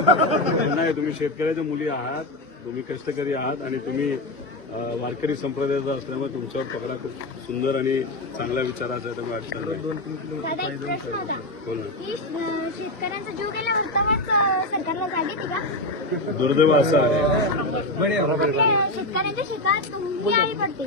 नाही तुम्ही शेतकऱ्याच्या मुली आहात तुम्ही कष्टकरी आहात आणि तुम्ही वारकरी संप्रदायाचा असल्यामुळे तुमच्यावर पकडा खूप सुंदर आणि चांगल्या विचाराचा आहे त्यामुळे अडचण नाही दादा एक प्रश्न होता. बोल ना. की अं, शेतकऱ्यांचा जीव गेल्यावर तेव्हाच अं, सरकारला जाग येते का? दुर्दैव असं आहे. शेतकऱ्यांच्या शेतात तुम्ही आई पडते.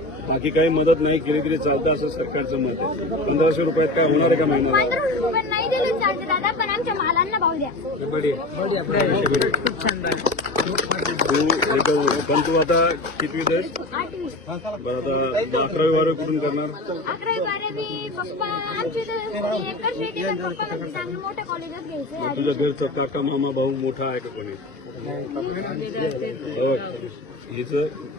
बाकी काही मदत नाही केली तरी चालतं असं सरकारचं मत आहे. पंधराशे रुपयात काय होणार आहे का दादा पण तू एक- पण तू आता कितवी आठवी. बरं आता अकरावी बारावी कुठून करणार? तुझ्या घरचा काका मामा भाऊ मोठा आहे का कोणी? हो. हिचं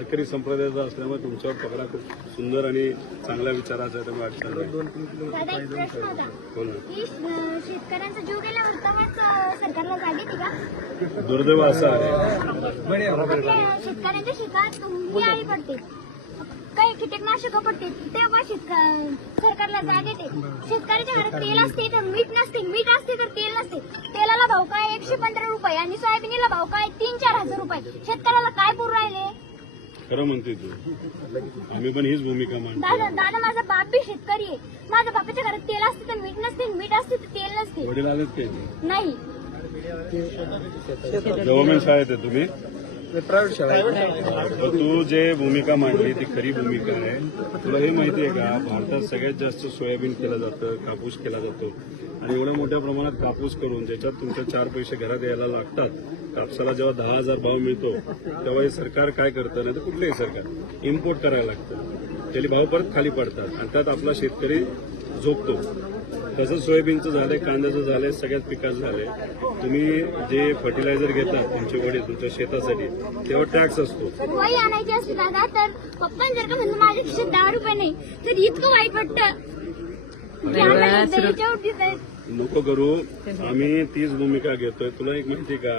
वारकरी संप्रदायाचा असल्यामुळे तुमच्यावर पकडा खूप सुंदर आणि चांगल्या विचाराचा आहे. त्यामुळे अं, शेतकऱ्यांचा जीव अं, सरकारला जाग येते का दुर्दैव असं आहे. शेतकऱ्यांच्या शेतात तुम्ही आई पडते. काही कीटकनाशक पडते. तेव्हा सरकारला जाग येते. शेतकऱ्याच्या घरात तेल असते तर मीठ नसते. मीठ असते तर तेल नसते. तेलाला भाव काय? एकशे पंधरा रुपये. आणि सोयाबीनला भाव काय? तीन चार हजार रुपये. शेतकऱ्याला काय पुरू राहिले? खरं म्हणते तू. आम्ही पण हीच भूमिका मांडतो दादा दादा माझा बाप बी शेतकरी आहे. माझ्या बापाच्या घरात तेल असते तर मीठ नसते मीठ असते तर तेल नसते. वडील आलेत की नाही. गव्हर्नमेंट शाळेत आहे तुम्ही? प्रायव्हेट शाळा तू जे भूमिका मांडली ती खरी भूमिका आहे. तुला हे माहिती आहे का? भारतात सगळ्यात जास्त सोयाबीन केलं जातं कापूस केला जातो. आणि एवढ्या मोठ्या प्रमाणात कापूस करून ज्याच्यात तुमच्या चार पैसे घरात यायला लागतात कापसाला जेव्हा दहा हजार भाव मिळतो तेव्हा हे सरकार काय करतं? नाही तर कुठलंही सरकार. इम्पोर्ट करायला लागतं. त्याचे भाव परत खाली पडतात. आणि त्यात आपला शेतकरी झोपतो. तसंच सोयाबीनचं झालंय कांद्याचं झालंय सगळ्याच पिकाचं झालंय. तुम्ही जे फर्टिलायझर घेतात तुमचे वडील तुमच्या शेतासाठी तेव्हा टॅक्स असतो. वही आणायची असते दादा तर पप्पा जर का म्हणलं माझ्या खिशात दहा रुपये नाही तर इतकं वाईट वाटतं. की आम्हाला द्यायच्यावरती जाय- नको करू. आम्ही तीच भूमिका घेतोय. तुला एक माहिती का?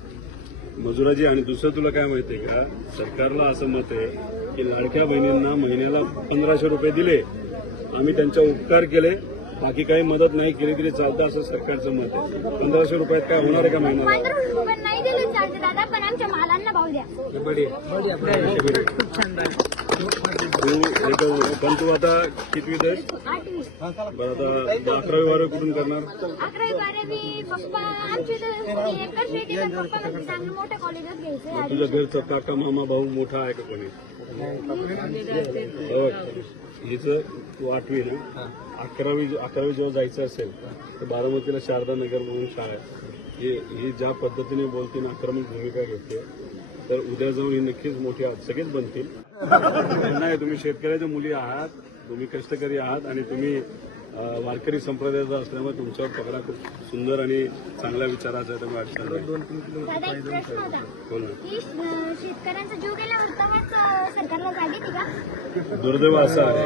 मजुराजी आणि दुसरं तुला काय माहितीये का? सरकारला असं मत आहे की लाडक्या बहिणींना महिन्याला पंधराशे रुपये दिले आम्ही त्यांच्या उपकार केले बाकी काही मदत नाही केली तरी चालतं असं सरकारचं मत आहे. पंधराशे रुपयात काय होणार आहे का महिन्याला? पंधरा रुपये नाही दिले चालते दादा पण आमच्या मालांना भाव द्या. तू एक पण तू आता बरं आता अकरावी बारावी कुठून करणार अकरावी बारावी पप्पा आमची तर एकच शेती चांगलं मोठ्या कॉलेजात तुझ्या घरचा काका मामा भाऊ मोठा आहे का कोणी हो हिचं तू आठवी ना अकरावी अकरावी जेव्हा जायचं असेल तर बारामतीला शारदा नगर म्हणून शाळा आहे ही ही ज्या पद्धतीने बोलते ना आक्रमक भूमिका घेते तर उद्या जाऊन ही नक्कीच मोठी आहात सगळेच बनतील नाही तुम्ही शेतकऱ्याच्या मुली आहात तुम्ही कष्टकरी आहात आणि तुम्ही वारकरी संप्रदायाचा असल्यामुळे तुमच्यावर पकडा खूप सुंदर आणि चांगल्या विचाराचा आहे. त्यामुळे अडचण दुर्दैव असं आहे.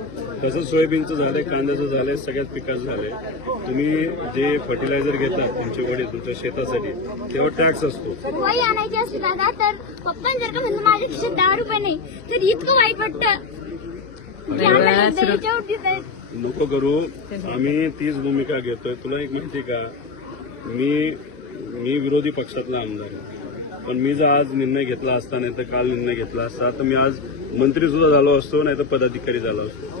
तसंच सोयाबीनचं झालंय कांद्याचं झालंय सगळ्याच पिकाचं झालंय. तुम्ही जे फर्टिलायझर घेतात तुमचे वडील तुमच्या शेतासाठी तेव्हा टॅक्स असतो. वही आणायची असते दादा तर पप्पा जर का माझ्या खिशात दहा रुपये नाही तर इतकं वाईट वाटतं. की आम्हाला द्यायच्यावर देतायत. नको करू. आम्ही तीच भूमिका घेतोय. तुला एक माहिती का? मी मी विरोधी पक्षातला आमदार आहे. पण मी जर आज निर्णय घेतला असता नाही तर काल निर्णय घेतला असता तर मी आज मंत्री सुद्धा झालो असतो नाही तर पदाधिकारी झालो असतो.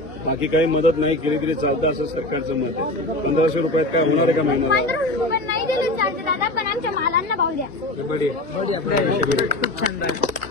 बाकी काही मदत नाही केली तरी चालतं असं सरकारचं मत आहे. पंधराशे रुपयात काय होणार आहे का पंधरा रुपये नाही दिले चालते दादा पण आमच्या मालांना भाव द्या. तू एक